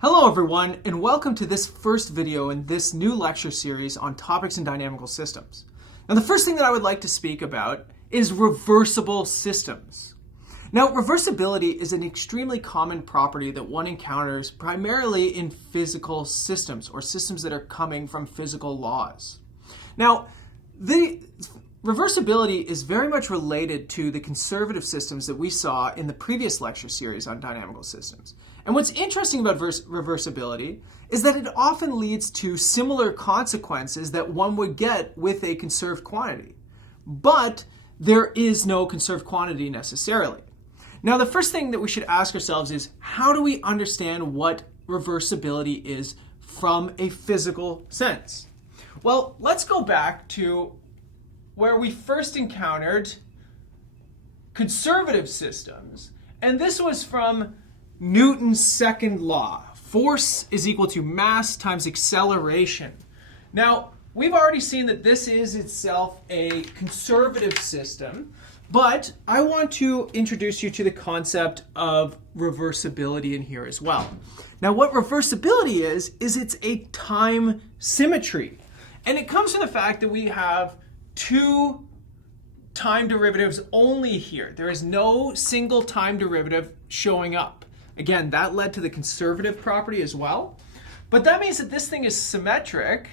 Hello everyone, and welcome to this first video in this new lecture series on topics in dynamical systems. Now the first thing that I would like to speak about is reversible systems. Now reversibility is an extremely common property that one encounters primarily in physical systems or systems that are coming from physical laws. Now the reversibility is very much related to the conservative systems that we saw in the previous lecture series on dynamical systems. And what's interesting about reversibility is that it often leads to similar consequences that one would get with a conserved quantity. But there is no conserved quantity necessarily. Now, the first thing that we should ask ourselves is, how do we understand what reversibility is from a physical sense? Well, let's go back to where we first encountered conservative systems. And this was from Newton's second law. Force is equal to mass times acceleration. Now, we've already seen that this is itself a conservative system, but I want to introduce you to the concept of reversibility in here as well. Now, what reversibility is it's a time symmetry. And it comes from the fact that we have two time derivatives only here. There is no single time derivative showing up. Again, that led to the conservative property as well. But that means that this thing is symmetric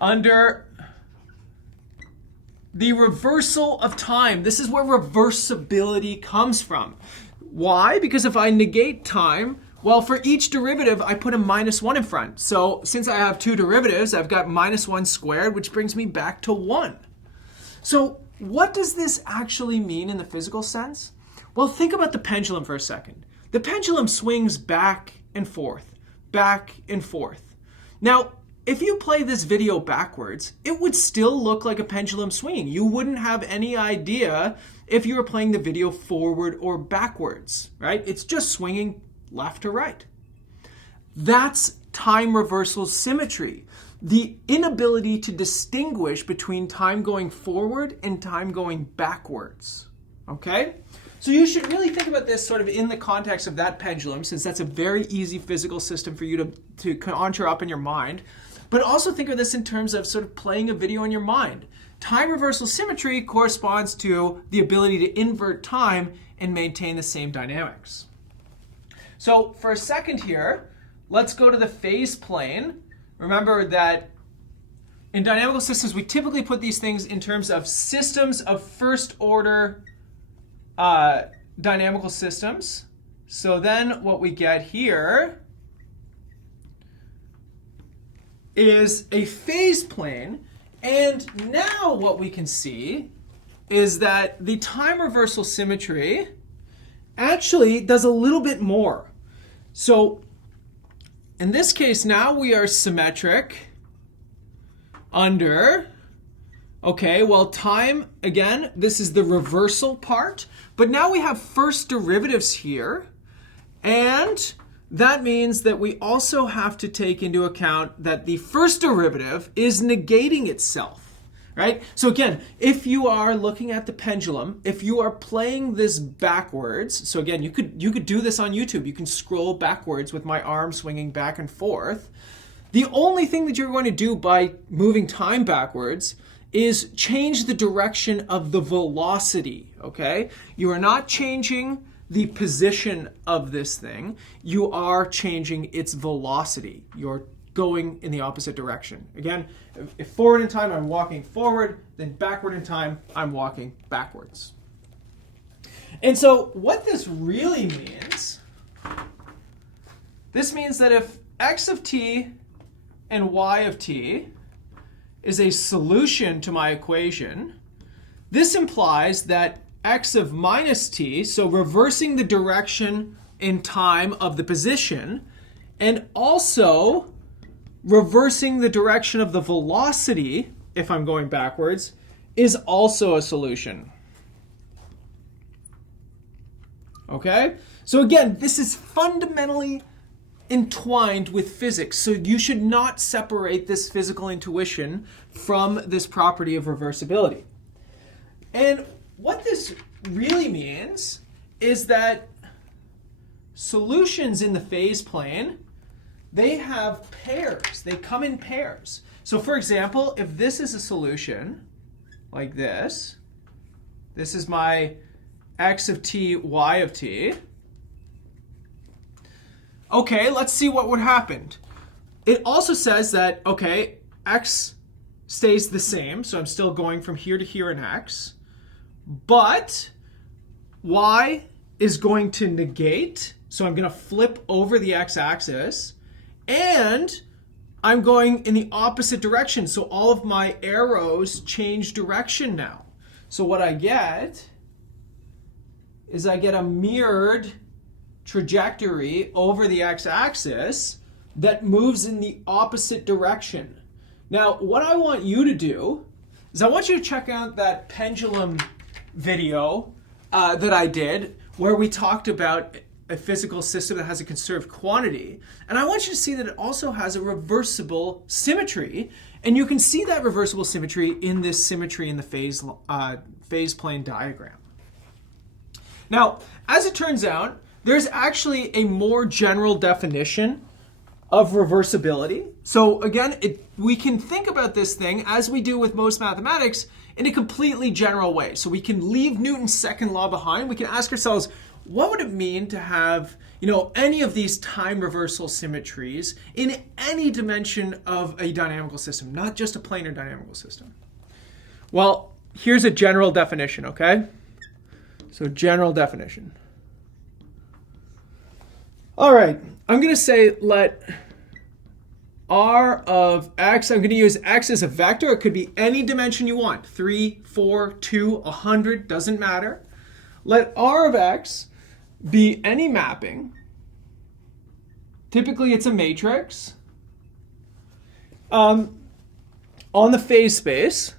under the reversal of time. This is where reversibility comes from. Why? Because if I negate time, well, for each derivative, I put a -1 in front. So since I have two derivatives, I've got -1 squared, which brings me back to 1. So what does this actually mean in the physical sense? Well, think about the pendulum for a second. The pendulum swings back and forth, back and forth. Now, if you play this video backwards, it would still look like a pendulum swinging. You wouldn't have any idea if you were playing the video forward or backwards, right? It's just swinging left to right. That's time reversal symmetry. The inability to distinguish between time going forward and time going backwards, okay? So you should really think about this sort of in the context of that pendulum, since that's a very easy physical system for you to conjure up in your mind. But also think of this in terms of sort of playing a video in your mind. Time reversal symmetry corresponds to the ability to invert time and maintain the same dynamics. So for a second here, let's go to the phase plane. Remember that in dynamical systems, we typically put these things in terms of systems of first order dynamical systems. So then what we get here is a phase plane. And now what we can see is that the time reversal symmetry actually does a little bit more. So in this case, now we are symmetric under, okay, well, time, again, this is the reversal part. But now we have first derivatives here. And that means that we also have to take into account that the first derivative is negating itself, right? So again, if you are looking at the pendulum, if you are playing this backwards, so again, you could do this on YouTube. You can scroll backwards with my arm swinging back and forth. The only thing that you're going to do by moving time backwards is change the direction of the velocity, okay? You are not changing the position of this thing. You are changing its velocity. You're going in the opposite direction. Again, if forward in time, I'm walking forward, then backward in time, I'm walking backwards. And so what this really means, this means that if x of t and y of t is a solution to my equation, this implies that x of minus t, so reversing the direction in time of the position, and also reversing the direction of the velocity, if I'm going backwards, is also a solution. Okay? So again, this is fundamentally entwined with physics, so you should not separate this physical intuition from this property of reversibility. And what this really means is that solutions in the phase plane, they have pairs. They come in pairs. So for example, if this is a solution like this, this is my x of t, y of t. Okay, let's see what would happen. It also says that, okay, x stays the same, so I'm still going from here to here in x, but y is going to negate, so I'm going to flip over the x-axis, and I'm going in the opposite direction, so all of my arrows change direction now. So what I get is I get a mirrored trajectory over the x-axis that moves in the opposite direction. Now, what I want you to do is I want you to check out that pendulum video that I did where we talked about a physical system that has a conserved quantity. And I want you to see that it also has a reversible symmetry. And you can see that reversible symmetry in this symmetry in the phase plane diagram. Now, as it turns out, there's actually a more general definition of reversibility. So again, we can think about this thing, as we do with most mathematics, in a completely general way. So we can leave Newton's second law behind. We can ask ourselves, what would it mean to have, any of these time reversal symmetries in any dimension of a dynamical system, not just a planar dynamical system? Well, here's a general definition, okay? So general definition. All right, I'm going to say let r of x, I'm going to use x as a vector. It could be any dimension you want, 3, 4, 2, 100, doesn't matter. Let r of x be any mapping. Typically, it's a matrix on the phase space.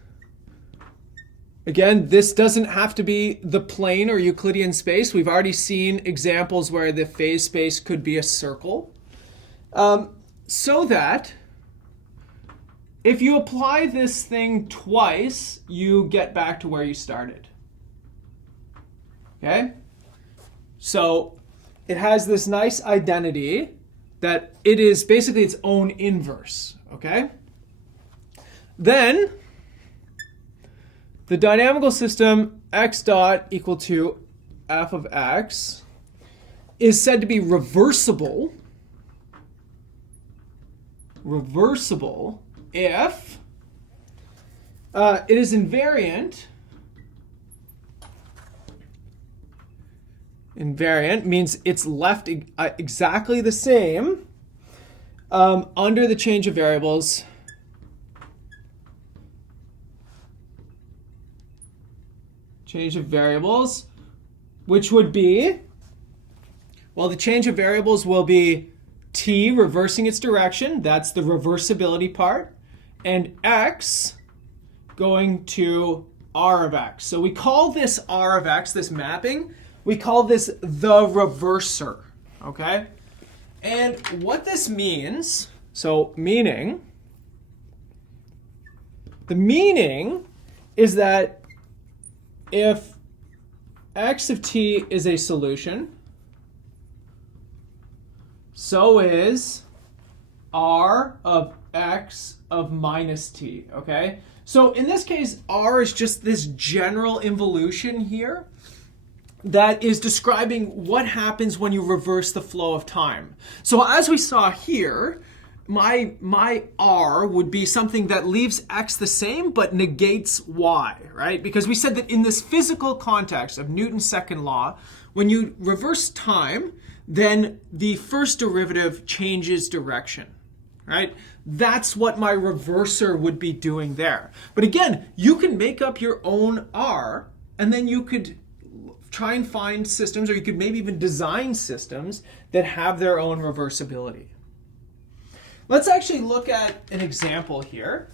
Again, this doesn't have to be the plane or Euclidean space. We've already seen examples where the phase space could be a circle. So that if you apply this thing twice, you get back to where you started. Okay? So it has this nice identity that it is basically its own inverse. Okay? Then the dynamical system x dot equal to f of x is said to be reversible. Reversible if it is invariant. Invariant means it's left exactly the same under the change of variables which would be, well, the change of variables will be t reversing its direction, that's the reversibility part, and x going to r of x. So we call this r of x, this mapping, we call this the reverser, okay? And what this means, the meaning is that if x of t is a solution, so is r of x of minus t, okay? So in this case, r is just this general involution here that is describing what happens when you reverse the flow of time. So as we saw here, my r would be something that leaves x the same but negates y, right? Because we said that in this physical context of Newton's second law, when you reverse time, then the first derivative changes direction, right? That's what my reverser would be doing there. But again, you can make up your own r, and then you could try and find systems, or you could maybe even design systems that have their own reversibility. Let's actually look at an example here.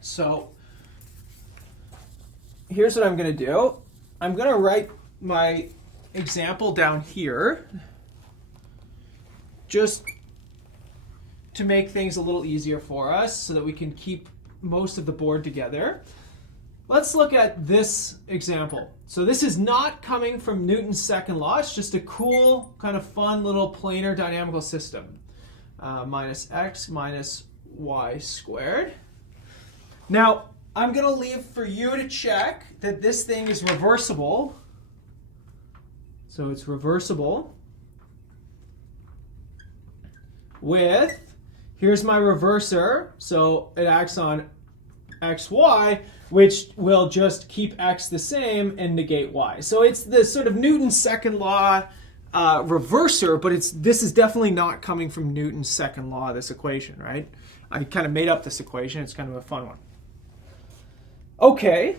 So here's what I'm going to do. I'm going to write my example down here just to make things a little easier for us so that we can keep most of the board together. Let's look at this example. So this is not coming from Newton's second law. It's just a cool, kind of fun little planar dynamical system. Minus x minus y squared. Now, I'm going to leave for you to check that this thing is reversible. So it's reversible with, here's my reverser. So it acts on xy, which will just keep x the same and negate y. So it's the sort of Newton's second law reverser, but this is definitely not coming from Newton's second law, this equation, right? I kind of made up this equation. It's kind of a fun one. Okay,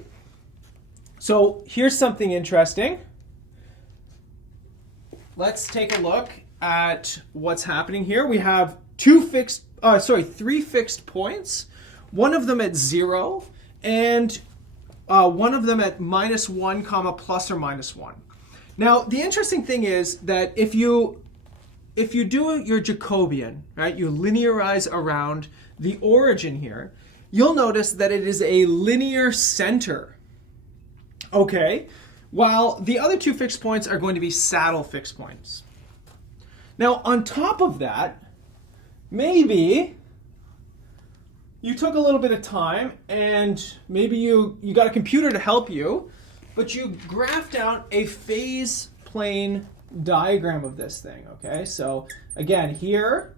so here's something interesting. Let's take a look at what's happening here. We have three fixed points, one of them at 0, and one of them at -1, comma, plus or minus 1. Now, the interesting thing is that if you do your Jacobian, right, you linearize around the origin here, you'll notice that it is a linear center. Okay, while the other two fixed points are going to be saddle fixed points. Now, on top of that, maybe you took a little bit of time and maybe you got a computer to help you, but you graphed out a phase plane diagram of this thing, okay? So again, here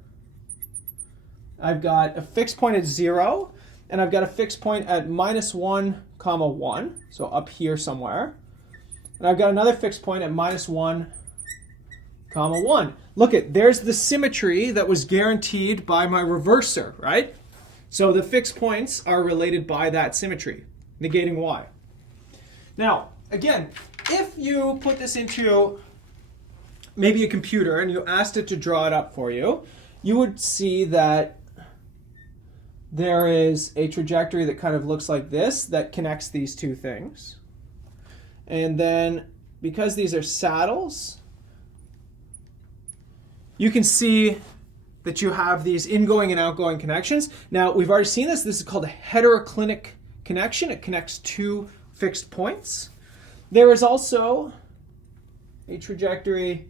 I've got a fixed point at 0, and I've got a fixed point at -1, comma, 1, so up here somewhere. And I've got another fixed point at -1, comma, 1. Look there's the symmetry that was guaranteed by my reverser, right? So the fixed points are related by that symmetry, negating y. Now, again, if you put this into maybe a computer and you asked it to draw it up for you, you would see that there is a trajectory that kind of looks like this that connects these two things. And then, because these are saddles, you can see that you have these ingoing and outgoing connections. Now, we've already seen this. This is called a heteroclinic connection. It connects two fixed points. There is also a trajectory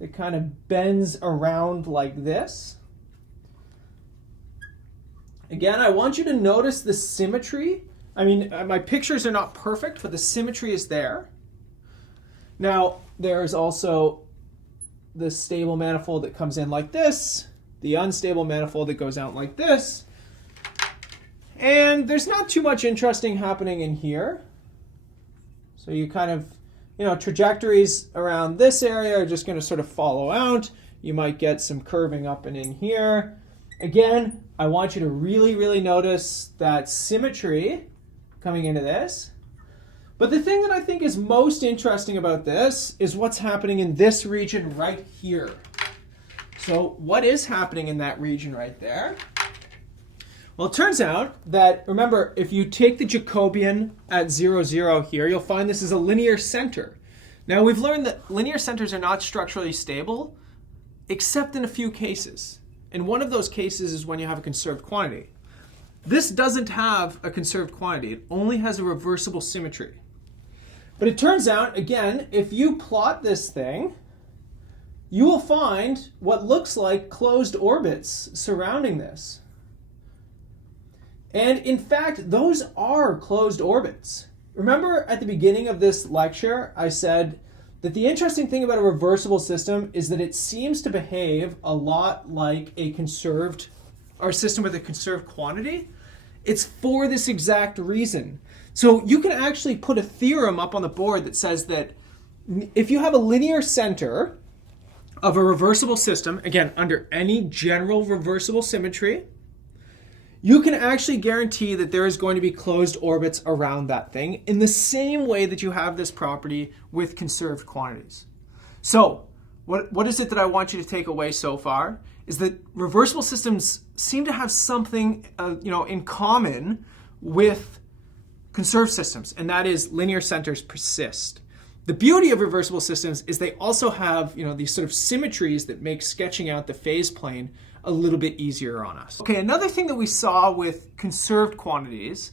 that kind of bends around like this. Again, I want you to notice the symmetry. I mean, my pictures are not perfect, but the symmetry is there. Now, there is also the stable manifold that comes in like this, the unstable manifold that goes out like this. And there's not too much interesting happening in here. So you kind of, trajectories around this area are just going to sort of follow out. You might get some curving up and in here. Again, I want you to really, really notice that symmetry coming into this. But the thing that I think is most interesting about this is what's happening in this region right here. So what is happening in that region right there? Well, it turns out that, remember, if you take the Jacobian at 0, 0 here, you'll find this is a linear center. Now, we've learned that linear centers are not structurally stable, except in a few cases. And one of those cases is when you have a conserved quantity. This doesn't have a conserved quantity. It only has a reversible symmetry. But it turns out, again, if you plot this thing, you will find what looks like closed orbits surrounding this. And in fact, those are closed orbits. Remember at the beginning of this lecture, I said that the interesting thing about a reversible system is that it seems to behave a lot like a conserved, or a system with a conserved quantity. It's for this exact reason. So you can actually put a theorem up on the board that says that if you have a linear center of a reversible system, again, under any general reversible symmetry, you can actually guarantee that there is going to be closed orbits around that thing in the same way that you have this property with conserved quantities. So what is it that I want you to take away so far? Is that reversible systems seem to have something in common with conserved systems, and that is linear centers persist. The beauty of reversible systems is they also have these sort of symmetries that make sketching out the phase plane a little bit easier on us. Okay, another thing that we saw with conserved quantities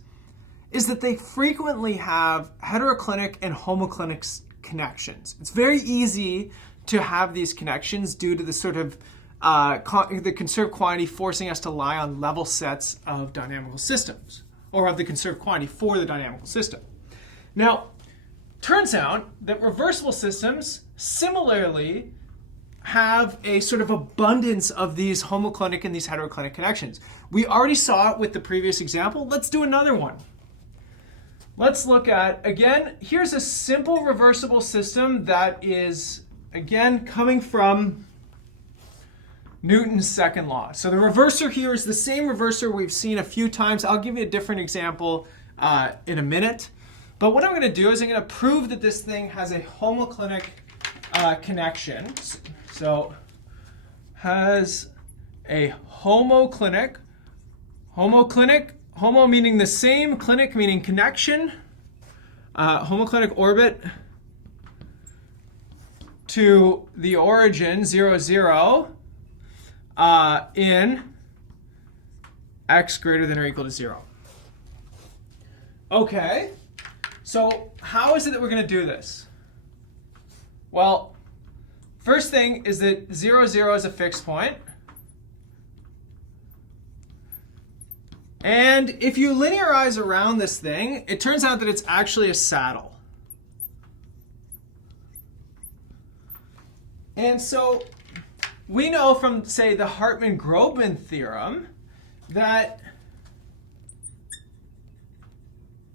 is that they frequently have heteroclinic and homoclinic connections. It's very easy to have these connections due to the sort of the conserved quantity forcing us to lie on level sets of dynamical systems, or of the conserved quantity for the dynamical system. Now, turns out that reversible systems similarly have a sort of abundance of these homoclinic and these heteroclinic connections. We already saw it with the previous example. Let's do another one. Let's look at, again, here's a simple reversible system that is, again, coming from Newton's second law. So the reversor here is the same reversor we've seen a few times. I'll give you a different example in a minute. But what I'm going to do is I'm going to prove that this thing has a homoclinic connection. So has a homoclinic. Homo meaning the same, clinic meaning connection. Homoclinic orbit to the origin 0, 0. In x greater than or equal to 0. Okay, so how is it that we're going to do this? Well, first thing is that 0, 0 is a fixed point. And if you linearize around this thing, it turns out that it's actually a saddle. And so we know from, say, the Hartmann-Grobman theorem that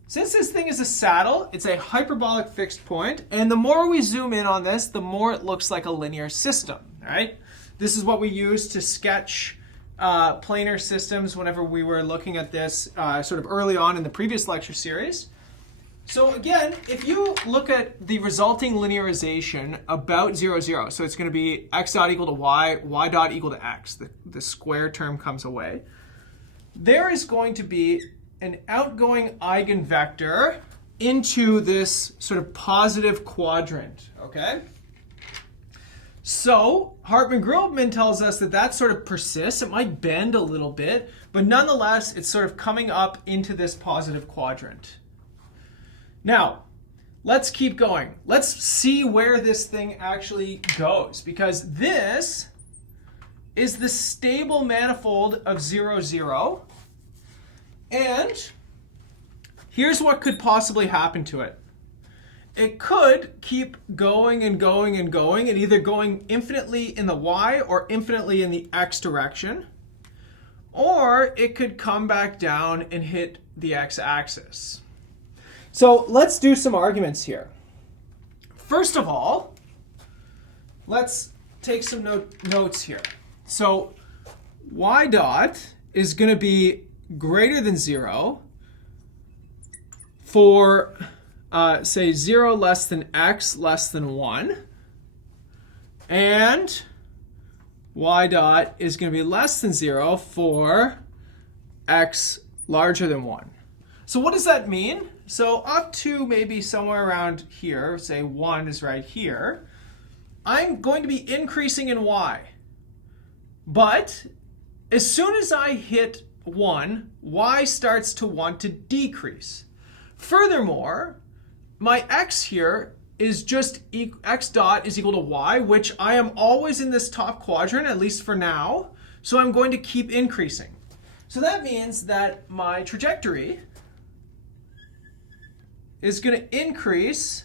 since this thing is a saddle, it's a hyperbolic fixed point, and the more we zoom in on this, the more it looks like a linear system, right? This is what we use to sketch planar systems whenever we were looking at this sort of early on in the previous lecture series. So again, if you look at the resulting linearization about 0, 0, so it's going to be x dot equal to y, y dot equal to x. The square term comes away. There is going to be an outgoing eigenvector into this sort of positive quadrant, okay? So Hartmann-Grobman tells us that that sort of persists. It might bend a little bit, but nonetheless, it's sort of coming up into this positive quadrant. Now, let's keep going. Let's see where this thing actually goes, because this is the stable manifold of 0, 0. And here's what could possibly happen to it. It could keep going and going and going, and either going infinitely in the y or infinitely in the x direction, or it could come back down and hit the x-axis. So let's do some arguments here. First of all, let's take some notes here. So y dot is going to be greater than 0 for, say, 0 less than x less than 1. And y dot is going to be less than 0 for x larger than 1. So what does that mean? So up to maybe somewhere around here, say 1 is right here, I'm going to be increasing in y. But as soon as I hit 1, y starts to want to decrease. Furthermore, my x here is just x dot is equal to y, which I am always in this top quadrant, at least for now. So I'm going to keep increasing. So that means that my trajectory is going to increase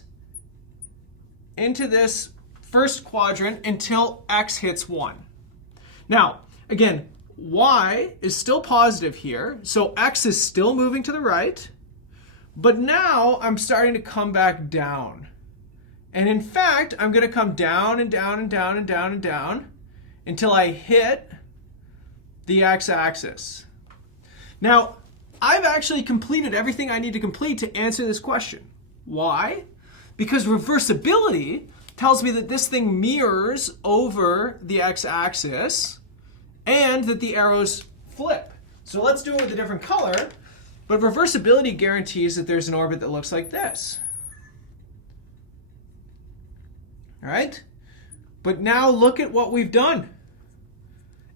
into this first quadrant until x hits 1. Now, again, y is still positive here, so x is still moving to the right, but now I'm starting to come back down. And in fact, I'm going to come down and down and down and down and down until I hit the x-axis. Now, I've actually completed everything I need to complete to answer this question. Why? Because reversibility tells me that this thing mirrors over the x-axis and that the arrows flip. So let's do it with a different color. But reversibility guarantees that there's an orbit that looks like this. All right? But now look at what we've done.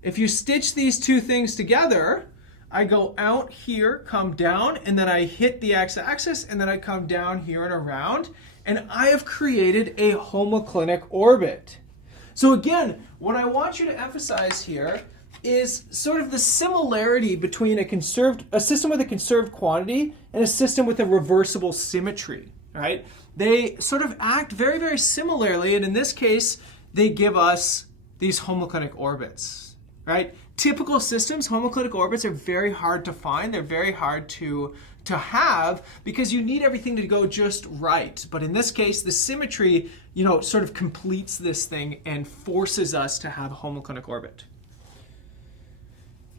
If you stitch these two things together, I go out here, come down, and then I hit the x-axis, and then I come down here and around, and I have created a homoclinic orbit. So again, what I want you to emphasize here is sort of the similarity between a system with a conserved quantity and a system with a reversible symmetry, right? They sort of act very, very similarly, and in this case, they give us these homoclinic orbits, right? Typical systems, homoclinic orbits are very hard to find. They're very hard to have because you need everything to go just right. But in this case, the symmetry, sort of completes this thing and forces us to have a homoclinic orbit.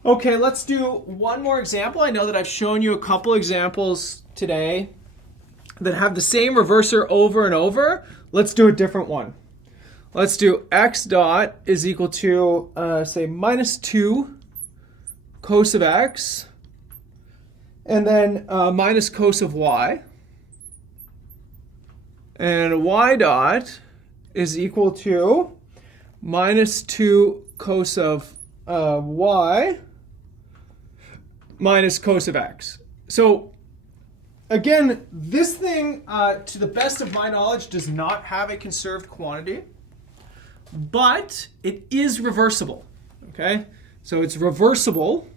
Okay, let's do one more example. I know that I've shown you a couple examples today that have the same reverser over and over. Let's do a different one. Let's do x dot is equal to, say, minus 2 cos of x, and then minus cos of y. And y dot is equal to minus 2 cos of y minus cos of x. So again, this thing, to the best of my knowledge, does not have a conserved quantity, but it is reversible, okay? So it's reversible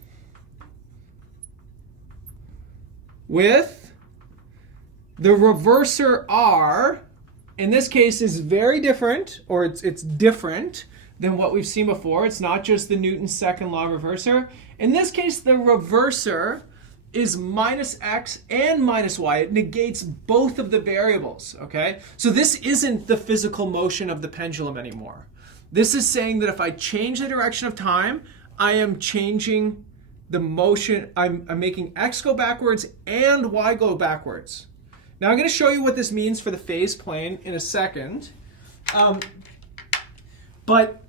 with the reverser r, in this case, is very different, or it's different than what we've seen before. It's not just the Newton's second law reverser. In this case, the reverser is minus x and minus y. It negates both of the variables, okay? So this isn't the physical motion of the pendulum anymore. This is saying that if I change the direction of time, I am changing the motion. I'm making x go backwards and y go backwards. Now I'm going to show you what this means for the phase plane in a second. But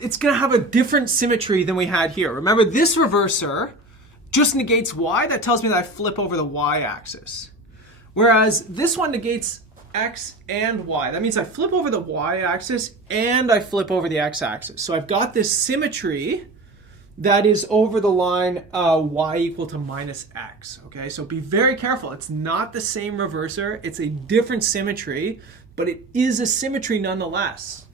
it's going to have a different symmetry than we had here. Remember, this reverser just negates y. That tells me that I flip over the y-axis. Whereas this one negates x and y. That means I flip over the y-axis and I flip over the x-axis. So I've got this symmetry that is over the line y equal to minus x. Okay, so be very careful. It's not the same reverser. It's a different symmetry, but it is a symmetry nonetheless.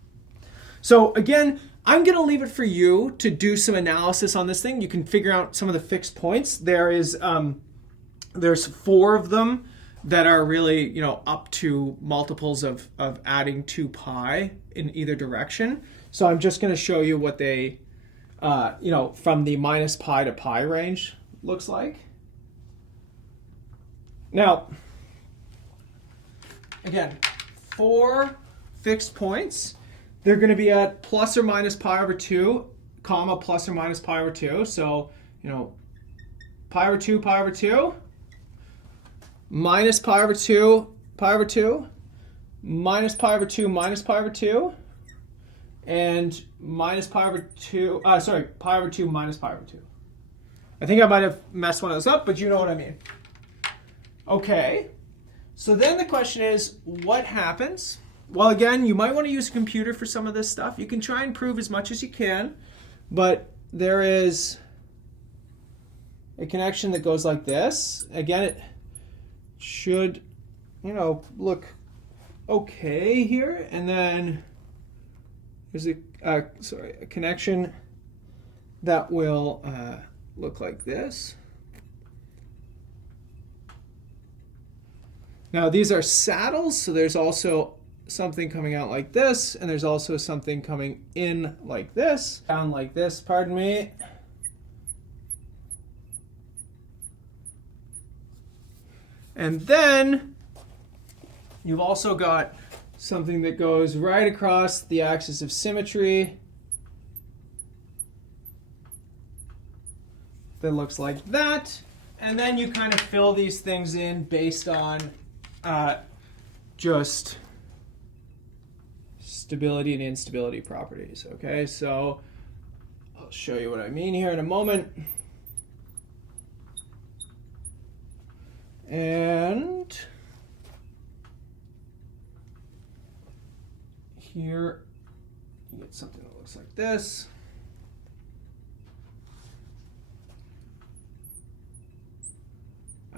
So again, I'm going to leave it for you to do some analysis on this thing. You can figure out some of the fixed points. There's 4 of them that are really, up to multiples of adding 2 pi in either direction. So I'm just going to show you what they, from the minus pi to pi range looks like. Now, again, 4 fixed points. They're going to be at plus or minus pi over 2, comma, plus or minus pi over 2. So, pi over 2, pi over 2, minus pi over 2, pi over 2, minus pi over 2, minus pi over 2, and minus pi over 2, pi over 2 minus pi over 2. I think I might have messed one of those up, but you know what I mean. Okay, so then the question is, what happens? Well, again, you might want to use a computer for some of this stuff. You can try and prove as much as you can, but there is a connection that goes like this. Again, it should, look okay here. And then there's a connection that will look like this. Now, these are saddles, so there's also something coming out like this, and there's also something coming in like this, down like this, pardon me. And then you've also got something that goes right across the axis of symmetry that looks like that. And then you kind of fill these things in based on just stability and instability properties. Okay, so I'll show you what I mean here in a moment. And here you get something that looks like this.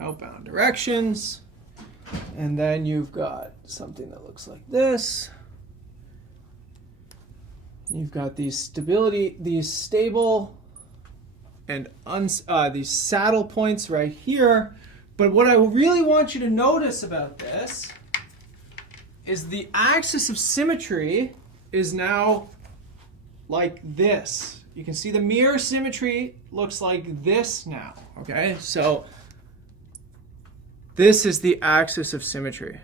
outbound directions. And then you've got something that looks like this. You've got these stable and these saddle points right here. But what I really want you to notice about this is the axis of symmetry is now like this. You can see the mirror symmetry looks like this now, okay? So this is the axis of symmetry.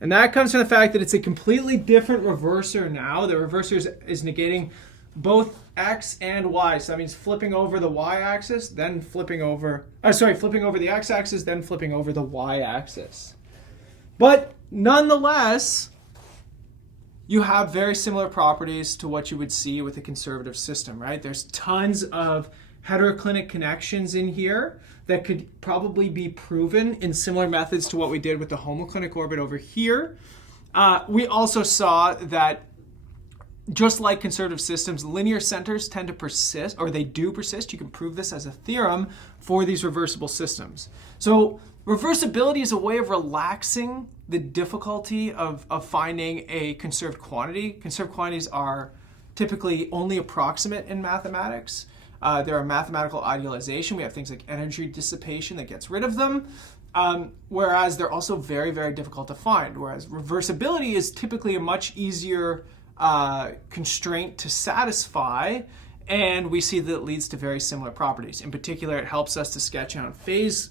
And that comes from the fact that it's a completely different reversor now. The reversor is negating both x and y. So that means flipping over the y-axis, then flipping over the x-axis, then flipping over the y-axis. But nonetheless, you have very similar properties to what you would see with a conservative system, right? There's tons of heteroclinic connections in here that could probably be proven in similar methods to what we did with the homoclinic orbit over here. We also saw that just like conservative systems, linear centers tend to persist, or they do persist. You can prove this as a theorem for these reversible systems. So reversibility is a way of relaxing the difficulty of finding a conserved quantity. Conserved quantities are typically only approximate in mathematics. There are mathematical idealization. We have things like energy dissipation that gets rid of them, whereas they're also very, very difficult to find. Whereas reversibility is typically a much easier constraint to satisfy, and we see that it leads to very similar properties. In particular, it helps us to sketch out phase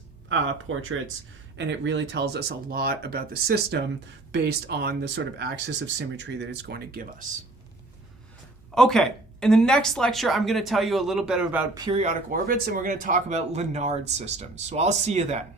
portraits, and it really tells us a lot about the system based on the sort of axis of symmetry that it's going to give us. Okay. In the next lecture, I'm going to tell you a little bit about periodic orbits, and we're going to talk about Lennard systems. So I'll see you then.